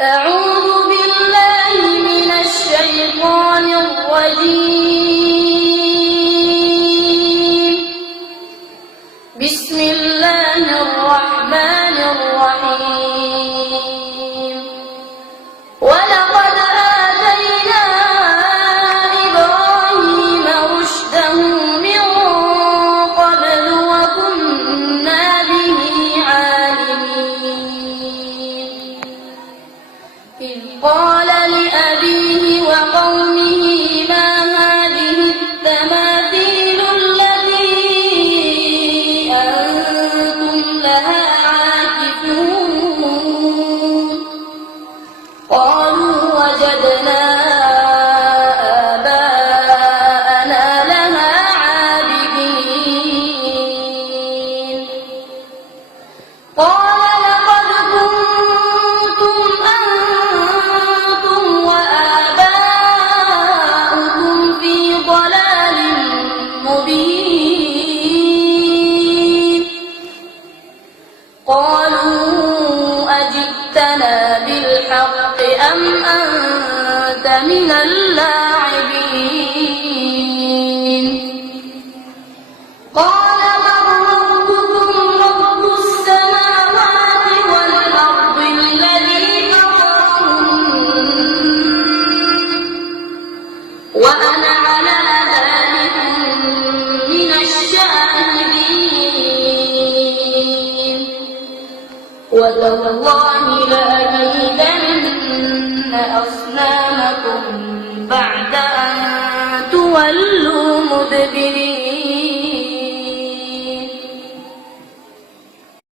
أعوذ بالله من الشيطان الرجيم. بسم الله الرحمن الرحيم. ولقد آتينا إبراهيم رشده من قبل وكنا به عالمين. إذ قال لأبيه وقومه ما هذه التماثيل التي أنتم لها عاكفون؟ قالوا وجدنا آباءنا لها عابدين. قال لقد كنتم أنتم وآباؤكم في ضلال مبين. قالوا أجئتنا بالحق أم أنت من اللاعبين؟ قال من ربكم رب السماوات والأرض الذي فطرهن وأنا على ذلك من الشاهدين. وتالله لأكيدن أصنامكم بعد أن تولوا مدبرين.